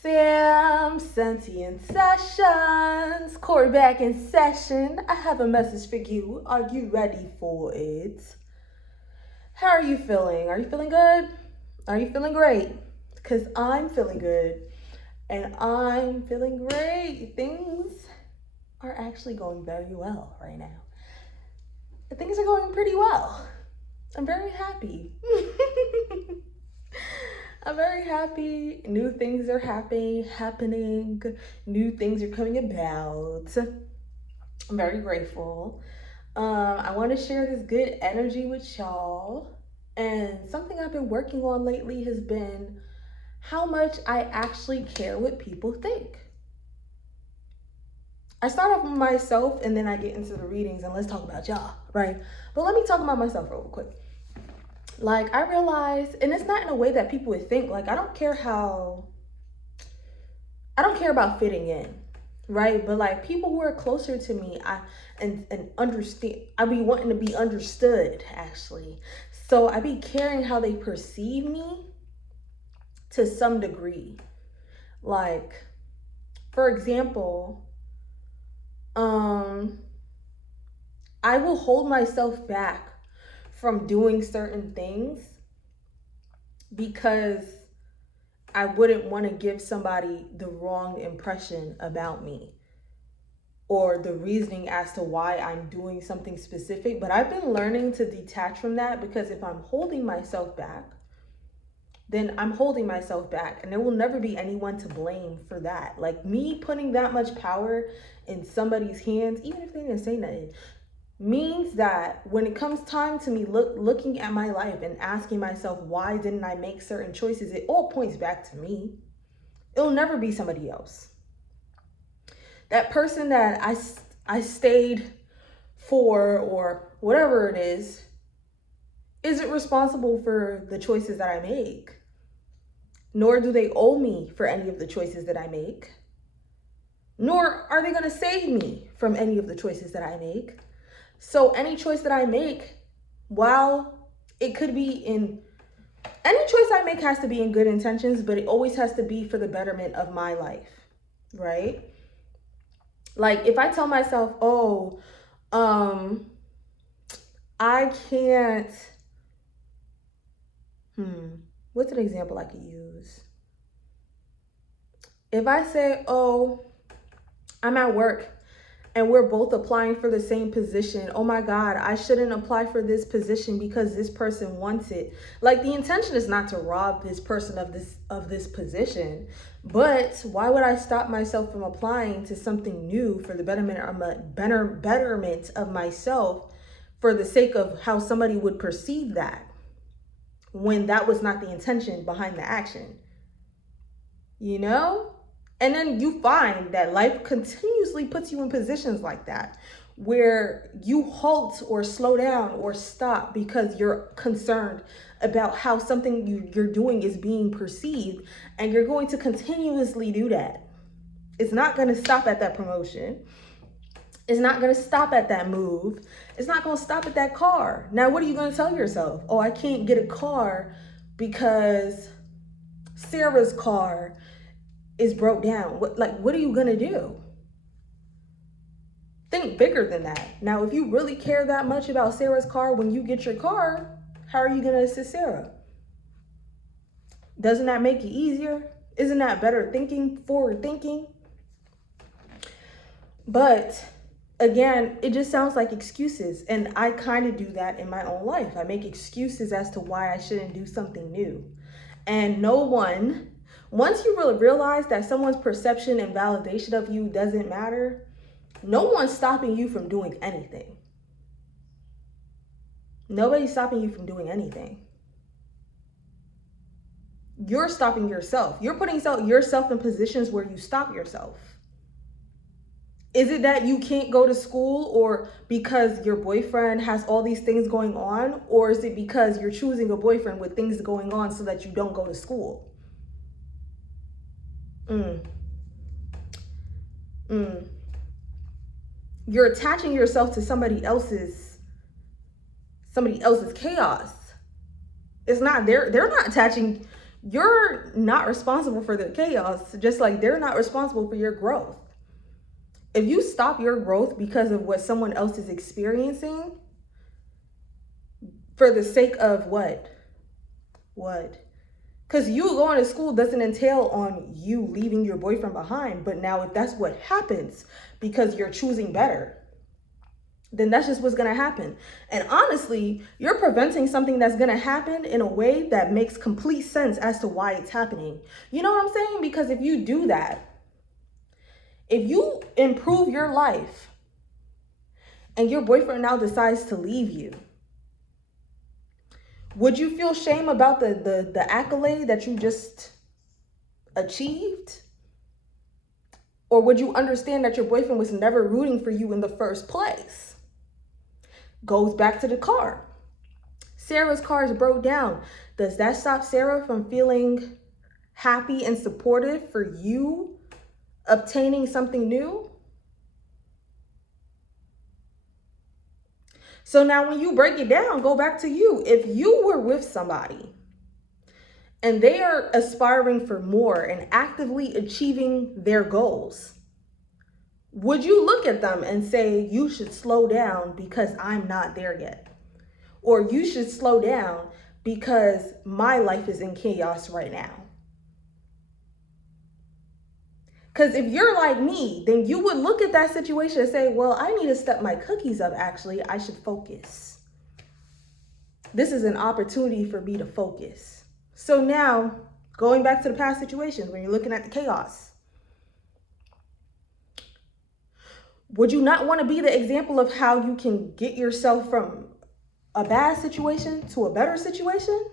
Sam Sentient Sessions, Corey back in session. I have a message for you. Are you ready for it? How are you feeling? Are you feeling good? Are you feeling great? Because I'm feeling good and I'm feeling great. Things are actually going very well right now. Things are going pretty well. I'm very happy. I'm very happy. New things are happening. New things are coming about. I'm very grateful. I want to share this good energy with y'all. And something I've been working on lately has been how much I actually care what people think. I start off with myself and then I get into the readings and let's talk about y'all, right? But let me talk about myself real quick. Like, I realize, and it's not in a way that people would think, like, I don't care about fitting in, right? But like people who are closer to me, and understand, I be wanting to be understood actually. So I be caring how they perceive me to some degree. Like, for example, I will hold myself back from doing certain things because I wouldn't want to give somebody the wrong impression about me or the reasoning as to why I'm doing something specific. But I've been learning to detach from that, because if I'm holding myself back, then I'm holding myself back, and there will never be anyone to blame for that. Like, me putting that much power in somebody's hands, even if they didn't say nothing, means that when it comes time to me looking at my life and asking myself, why didn't I make certain choices, it all points back to me. It'll never be somebody else. That person that I stayed for, or whatever it is, isn't responsible for the choices that I make. Nor do they owe me for any of the choices that I make. Nor are they going to save me from any of the choices that I make. So any choice that I make, while it could be in, any choice I make has to be in good intentions, but it always has to be for the betterment of my life, right? Like, if I tell myself, oh, I can't, what's an example I could use? If I say, oh, I'm at work and we're both applying for the same position. Oh my God, I shouldn't apply for this position because this person wants it. Like, the intention is not to rob this person of this position, but why would I stop myself from applying to something new for the betterment of myself, for the sake of how somebody would perceive that, when that was not the intention behind the action, you know? And then you find that life continuously puts you in positions like that, where you halt or slow down or stop because you're concerned about how something you're doing is being perceived, and you're going to continuously do that. It's not going to stop at that promotion. It's not going to stop at that move. It's not going to stop at that car. Now, what are you going to tell yourself? Oh, I can't get a car because Sarah's car is broke down. What are you gonna do? Think bigger than that. Now, if you really care that much about Sarah's car, when you get your car, how are you gonna assist Sarah? Doesn't that make it easier? Isn't that better thinking, forward thinking? But again, it just sounds like excuses. And I kind of do that in my own life. I make excuses as to why I shouldn't do something new. And once you really realize that someone's perception and validation of you doesn't matter, no one's stopping you from doing anything. Nobody's stopping you from doing anything. You're stopping yourself. You're putting yourself in positions where you stop yourself. Is it that you can't go to school, or because your boyfriend has all these things going on? Or is it because you're choosing a boyfriend with things going on so that you don't go to school? You're attaching yourself to somebody else's chaos. It's not, they're not attaching you're not responsible for the chaos, just like they're not responsible for your growth. If you stop your growth because of what someone else is experiencing, for the sake of what? Because you going to school doesn't entail on you leaving your boyfriend behind. But now if that's what happens because you're choosing better, then that's just what's going to happen. And honestly, you're preventing something that's going to happen in a way that makes complete sense as to why it's happening. You know what I'm saying? Because if you do that, if you improve your life and your boyfriend now decides to leave you, would you feel shame about the accolade that you just achieved? Or would you understand that your boyfriend was never rooting for you in the first place? Goes back to the car. Sarah's car is broke down. Does that stop Sarah from feeling happy and supportive for you obtaining something new? So now when you break it down, go back to you. If you were with somebody and they are aspiring for more and actively achieving their goals, would you look at them and say, you should slow down because I'm not there yet? Or you should slow down because my life is in chaos right now? Because if you're like me, then you would look at that situation and say, well, I need to step my cookies up. Actually, I should focus. This is an opportunity for me to focus. So now, going back to the past situations, when you're looking at the chaos, would you not want to be the example of how you can get yourself from a bad situation to a better situation?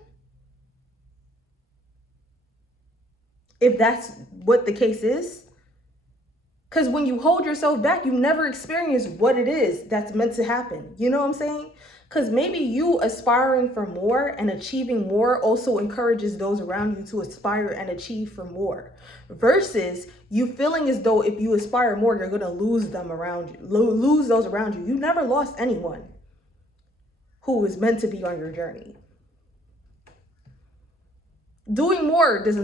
If that's what the case is. Because when you hold yourself back, you never experience what it is that's meant to happen. You know what I'm saying? Because maybe you aspiring for more and achieving more also encourages those around you to aspire and achieve for more. Versus you feeling as though if you aspire more, you're going to lose them around you, lose those around you. You never lost anyone who is meant to be on your journey. Doing more does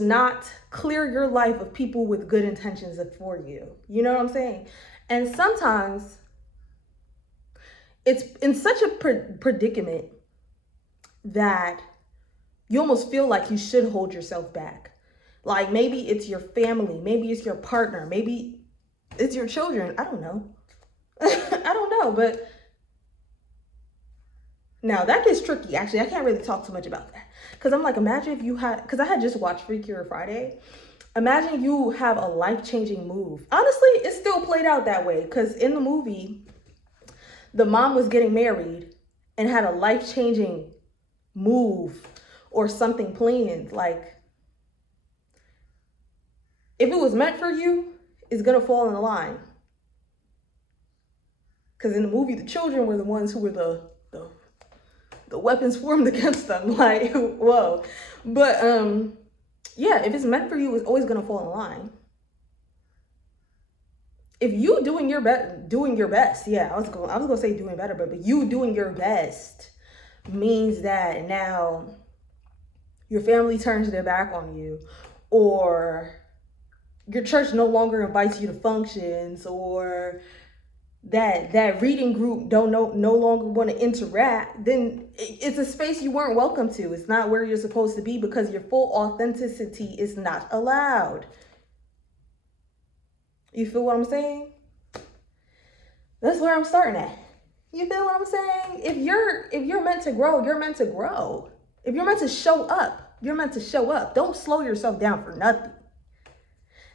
not clear your life of people with good intentions for you. You know what I'm saying? And sometimes it's in such a predicament that you almost feel like you should hold yourself back. Like maybe it's your family, maybe it's your partner, maybe it's your children. I don't know. I don't know, but now that gets tricky. Actually, I can't really talk too much about that. Because I'm like, imagine if you had, because I had just watched Freakier Friday. Imagine you have a life-changing move. Honestly, it still played out that way. Because in the movie, the mom was getting married and had a life-changing move or something planned. Like, if it was meant for you, it's going to fall in line. Because in the movie, the children were the ones who were the weapons formed against them. Like, whoa. But yeah, if it's meant for you, it's always gonna fall in line. If you doing your best, yeah, I was gonna say doing better, but you doing your best means that now your family turns their back on you, or your church no longer invites you to functions, or that reading group no longer want to interact, then it's a space you weren't welcome to. It's not where you're supposed to be because your full authenticity is not allowed. You feel what I'm saying? That's where I'm starting at. You feel what I'm saying? If you're meant to grow, you're meant to grow. If you're meant to show up, you're meant to show up. Don't slow yourself down for nothing.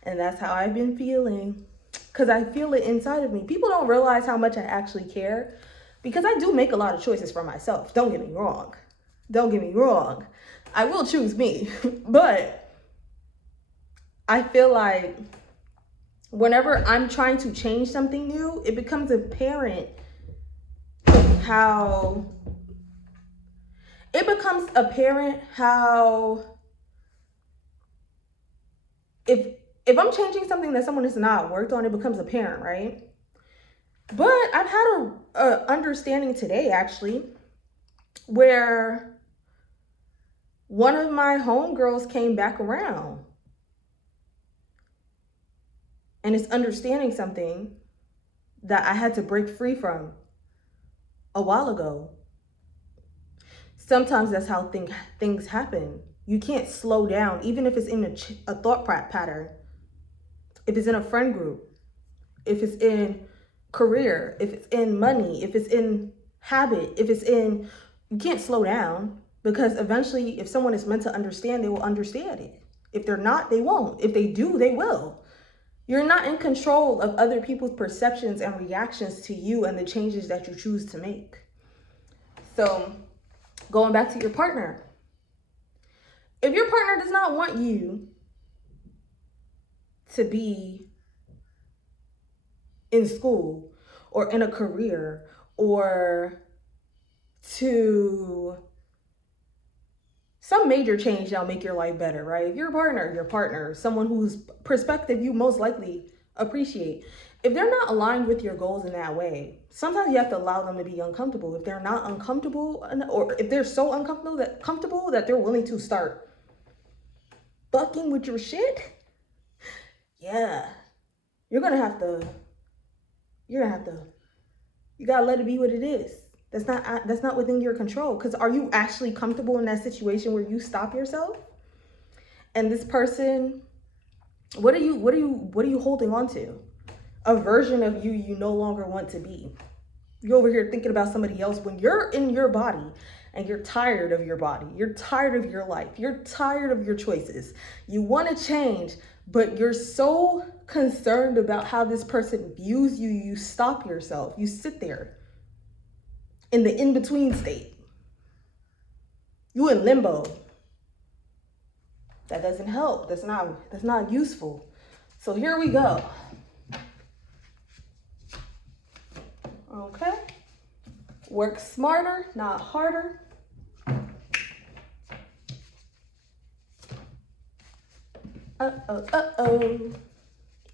And that's how I've been feeling. Because I feel it inside of me. People don't realize how much I actually care. Because I do make a lot of choices for myself. Don't get me wrong. Don't get me wrong. I will choose me. But I feel like whenever I'm trying to change something new, it becomes apparent how if I'm changing something that someone has not worked on, it becomes apparent, right? But I've had a understanding today, actually, where one of my homegirls came back around and is understanding something that I had to break free from a while ago. Sometimes that's how things happen. You can't slow down, even if it's in a thought pattern, if it's in a friend group, if it's in career, if it's in money, if it's in habit, if it's in, you can't slow down, because eventually if someone is meant to understand, they will understand it. If they're not, they won't. If they do, they will. You're not in control of other people's perceptions and reactions to you and the changes that you choose to make. So going back to your partner, if your partner does not want you to be in school or in a career or to some major change that'll make your life better, right? If your partner, someone whose perspective you most likely appreciate, if they're not aligned with your goals in that way, sometimes you have to allow them to be uncomfortable. If they're not uncomfortable, or if they're so uncomfortable that they're willing to start fucking with your shit, yeah, you gotta let it be what it is. That's not within your control. Because are you actually comfortable in that situation where you stop yourself? And this person, what are you holding on to? A version of you no longer want to be. You're over here thinking about somebody else when you're in your body and you're tired of your body. You're tired of your life. You're tired of your choices. You want to change, but you're so concerned about how this person views you, you stop yourself. You sit there in the in-between state. You in limbo. That doesn't help. That's not useful. So here we go. Okay? Work smarter, not harder. Uh-oh, uh-oh.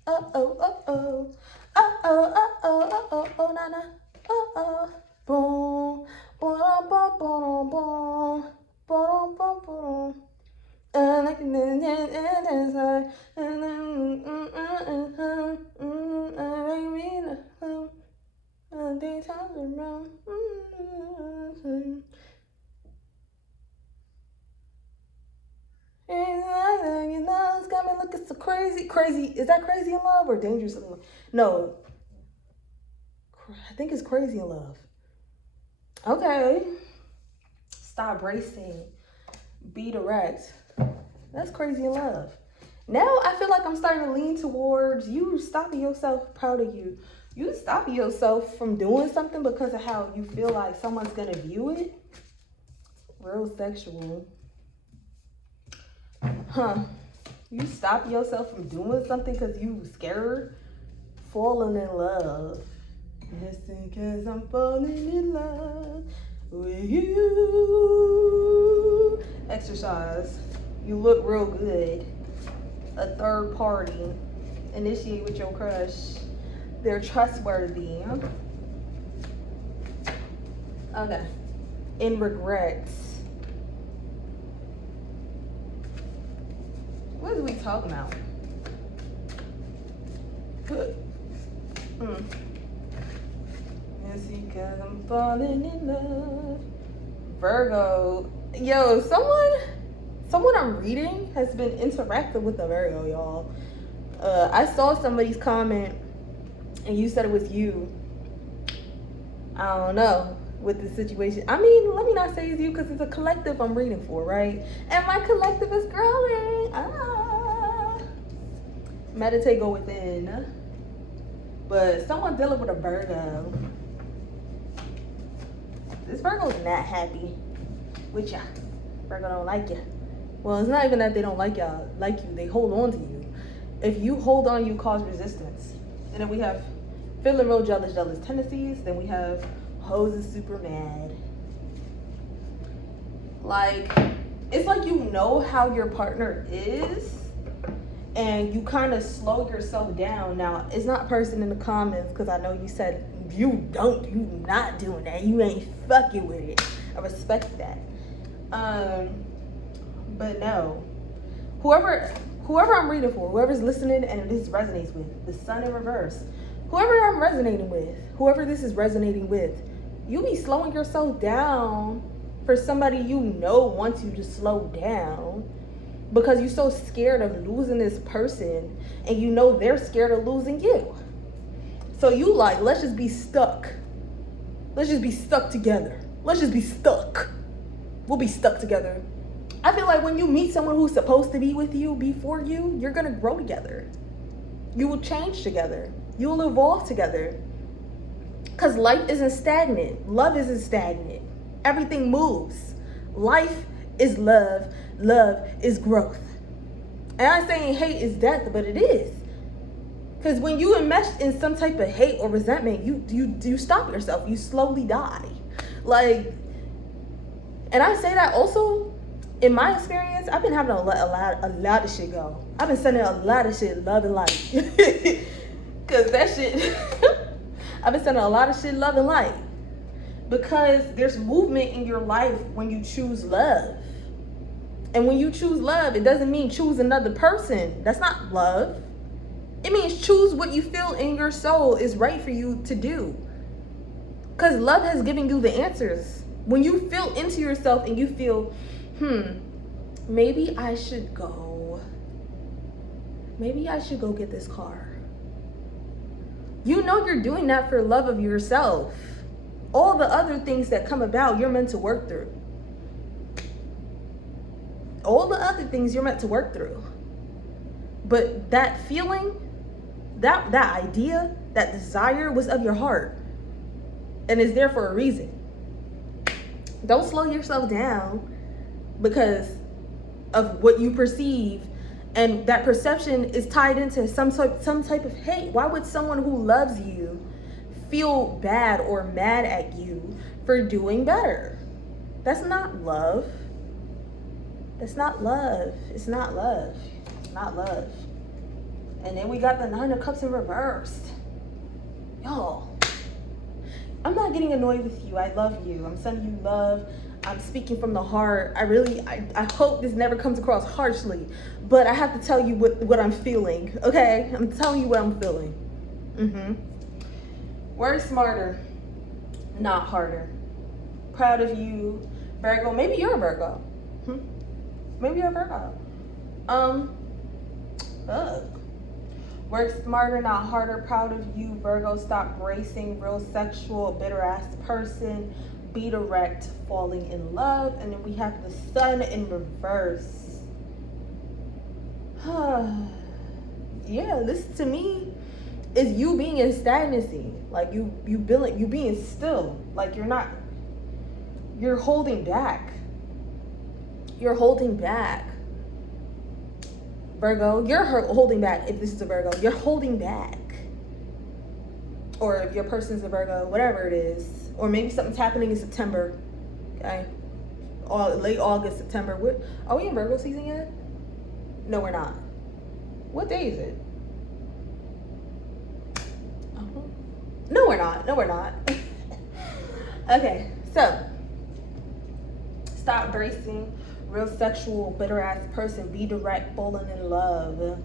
Uh-oh, uh-oh. Uh-oh, uh-oh, uh-oh, oh, na-na. Uh-oh. Boom, boom, boom, boom, boom, boom, boom, boom. It's got me looking so crazy. Crazy, is that Crazy in Love or Dangerous in Love? No, I think it's Crazy in Love. Okay. Stop bracing. Be direct. That's Crazy in Love. Now I feel like I'm starting to lean towards you stopping yourself, proud of you. You stopping yourself from doing something because of how you feel like someone's gonna view it. Real sexual. Huh. You stop yourself from doing something because you scared falling in love. Listen, cause I'm falling in love with you. Exercise. You look real good. A third party. Initiate with your crush. They're trustworthy. Okay. In regrets. What are we talking about? Good. See, cause I'm falling in love. Virgo. Yo, someone I'm reading has been interacting with a Virgo, y'all. I saw somebody's comment and you said it was you. I don't know with the situation. I mean, let me not say it's you because it's a collective I'm reading for, right? And my collective is growing. Meditate, go within. But someone dealing with a Virgo. This Virgo's not happy with ya. Virgo don't like ya. Well, it's not even that they don't like you. They hold on to you. If you hold on, you cause resistance. And then we have feeling real jealous tendencies. Then we have hoes is super mad. Like, it's like you know how your partner is and you kind of slow yourself down. Now, it's not person in the comments because I know you said you not doing that. You ain't fucking with it. I respect that. But no. Whoever I'm reading for, whoever's listening and this resonates with, the sun in reverse, whoever I'm resonating with, whoever this is resonating with, you be slowing yourself down for somebody you know wants you to slow down because you're so scared of losing this person and you know they're scared of losing you. So you like, let's just be stuck. Let's just be stuck together. Let's just be stuck. We'll be stuck together. I feel like when you meet someone who's supposed to be with you before you, you're going to grow together. You will change together. You will evolve together. Because life isn't stagnant. Love isn't stagnant. Everything moves. Life is love. Love is growth. And I'm saying hate is death, but it is. Because when you enmesh in some type of hate or resentment, you stop yourself. You slowly die. Like, and I say that also, in my experience, I've been having a lot of shit go. I've been sending a lot of shit love and light. Because that shit, I've been sending a lot of shit love and light. Because there's movement in your life when you choose love. And when you choose love, it doesn't mean choose another person. That's not love. It means choose what you feel in your soul is right for you to do. Because love has given you the answers. When you feel into yourself and you feel, maybe I should go get this car. You know you're doing that for love of yourself. All the other things that come about, you're meant to work through. All the other things you're meant to work through. But that feeling, that idea, that desire was of your heart. And is there for a reason. Don't slow yourself down because of what you perceive, and that perception is tied into some type of hate. Why would someone who loves you feel bad or mad at you for doing better? That's not love. That's not love. It's not love. It's not love. And then we got the 9 of Cups in reverse. Y'all, I'm not getting annoyed with you. I love you. I'm sending you love. I'm speaking from the heart. I hope this never comes across harshly, but I have to tell you what I'm feeling, okay? I'm telling you what I'm feeling. Work smarter, not harder. Proud of you, Virgo. Maybe you're a Virgo. Maybe you're a Virgo. Work smarter, not harder. Proud of you, Virgo. Stop bracing. Real sexual, bitter ass person. Be direct, falling in love. And then we have the sun in reverse. Yeah, this to me is you being in stagnancy. Like you being still. Like you're holding back. You're holding back. Virgo, you're holding back. If this is a Virgo, you're holding back. Or if your person's a Virgo, whatever it is. Or maybe something's happening in September. Okay? Late August, September. Are we in Virgo season yet? No, we're not. What day is it? No, we're not. No, we're not. Okay, so stop bracing. Real sexual, bitter ass person. Be direct, falling in love.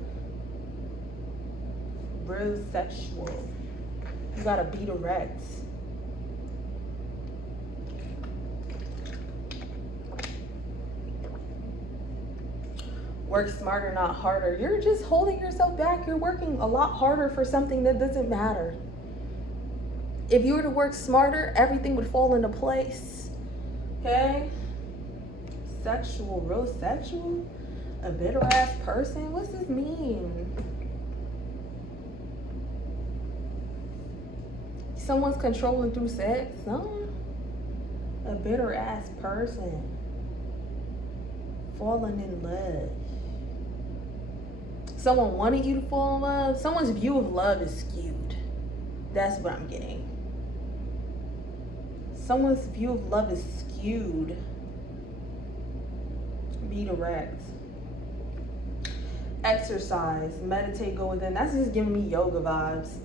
Real sexual. You gotta be direct. Work smarter, not harder. You're just holding yourself back. You're working a lot harder for something that doesn't matter. If you were to work smarter, everything would fall into place. Okay? Sexual, real sexual? A bitter ass person? What's this mean? Someone's controlling through sex? No. A bitter ass person. Falling in love. Someone wanted you to fall in love. Someone's view of love is skewed. That's what I'm getting. Someone's view of love is skewed. Be direct. Exercise. Meditate, go within. That's just giving me yoga vibes.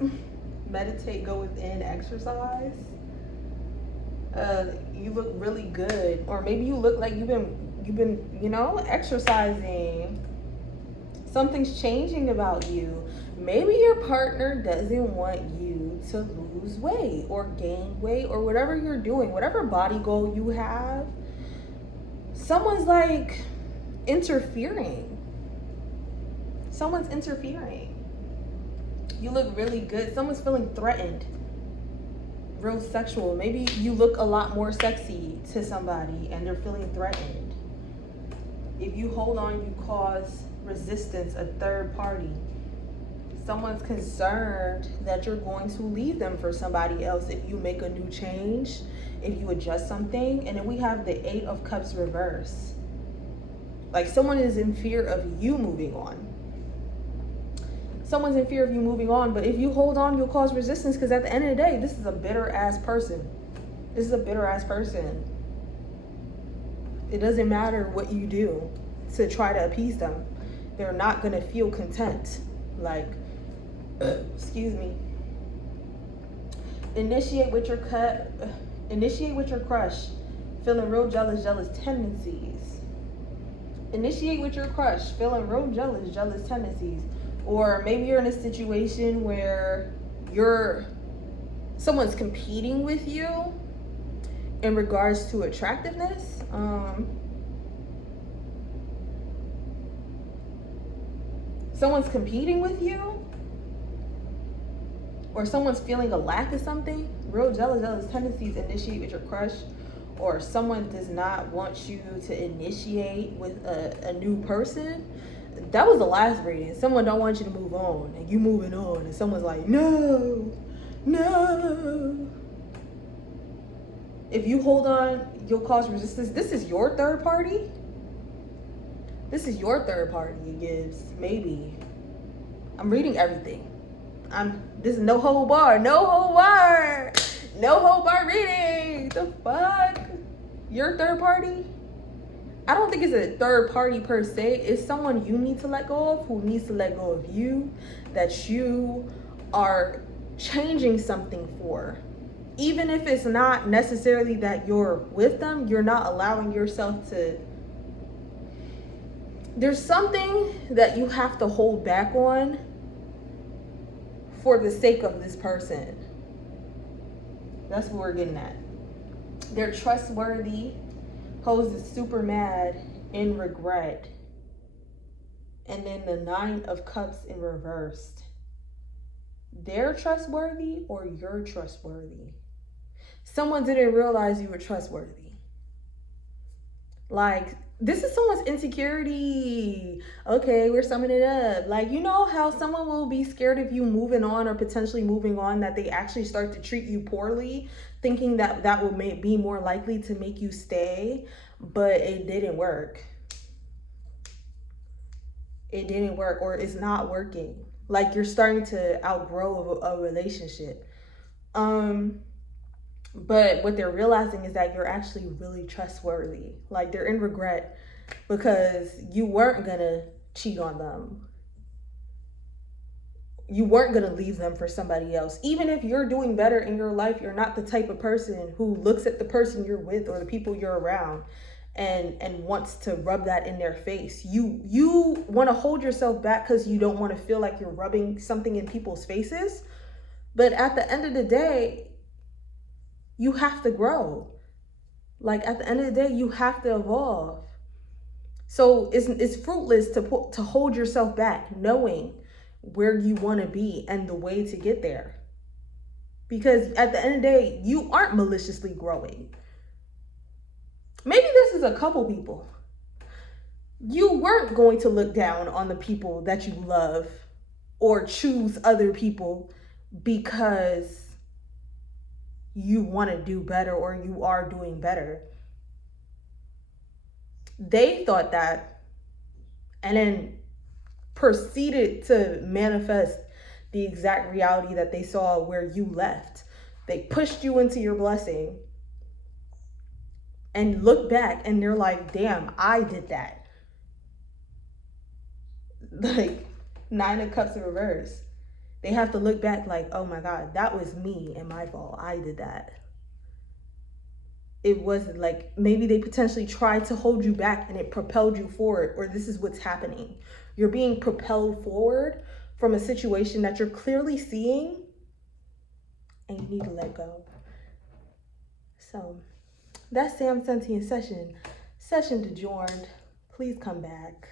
meditate, go within, exercise, you look really good. Or maybe you look like you've been, exercising. Something's changing about you. Maybe your partner doesn't want you to lose weight or gain weight or whatever you're doing, whatever body goal you have. Someone's like interfering. Someone's interfering. You look really good. Someone's feeling threatened. Real sexual. Maybe you look a lot more sexy to somebody and they're feeling threatened. If you hold on, you cause resistance, a third party. Someone's concerned that you're going to leave them for somebody else if you make a new change, if you adjust something. And then we have the 8 of Cups reverse. Like someone is in fear of you moving on. Someone's in fear of you moving on, but if you hold on, you'll cause resistance, because at the end of the day, this is a bitter ass person. This is a bitter ass person. It doesn't matter what you do to try to appease them. They're not gonna feel content. Like, excuse me. Initiate with your crush. Feeling real jealous tendencies. Initiate with your crush. Feeling real jealous tendencies. Or maybe you're in a situation where someone's competing with you in regards to attractiveness. Someone's competing with you, or someone's feeling a lack of something. Real jealous tendencies. Initiate with your crush. Or someone does not want you to initiate with a new person. That was the last reading. Someone don't want you to move on, and you moving on, and someone's like, no. If you hold on, you'll cause resistance. This is your third party. This is your third party, it gives. Maybe. I'm reading everything. This is no hold bar reading. The fuck? Your third party? I don't think it's a third party per se. It's someone you need to let go of, who needs to let go of you, that you are changing something for. Even if it's not necessarily that you're with them, you're not allowing yourself to. There's something that you have to hold back on for the sake of this person. That's what we're getting at. They're trustworthy. Pose is super mad in regret. And then the 9 of Cups in reversed. They're trustworthy or you're trustworthy. Someone didn't realize you were trustworthy. Like, this is someone's insecurity. Okay, we're summing it up. Like, you know how someone will be scared of you moving on or potentially moving on, that they actually start to treat you poorly, thinking that that will be more likely to make you stay, but it didn't work. It didn't work, or it's not working. Like, you're starting to outgrow a relationship. But what they're realizing is that you're actually really trustworthy. Like, they're in regret because you weren't gonna cheat on them. You weren't gonna leave them for somebody else. Even if you're doing better in your life, you're not the type of person who looks at the person you're with or the people you're around and wants to rub that in their face. You want to hold yourself back because you don't want to feel like you're rubbing something in people's faces. But at the end of the day, you have to grow. Like, at the end of the day, you have to evolve. So it's fruitless to hold yourself back, knowing where you want to be and the way to get there. Because at the end of the day, you aren't maliciously growing. Maybe this is a couple people. You weren't going to look down on the people that you love or choose other people because you want to do better or you are doing better. They thought that and then proceeded to manifest the exact reality that they saw where you left. They pushed you into your blessing and look back and they're like, damn, I did that. Like, 9 of Cups in reverse. They have to look back like, oh my God, that was me and my fault. I did that. It wasn't like, maybe they potentially tried to hold you back and it propelled you forward, or this is what's happening. You're being propelled forward from a situation that you're clearly seeing, and you need to let go. So that's Sam Senti in session. Session adjourned. Please come back.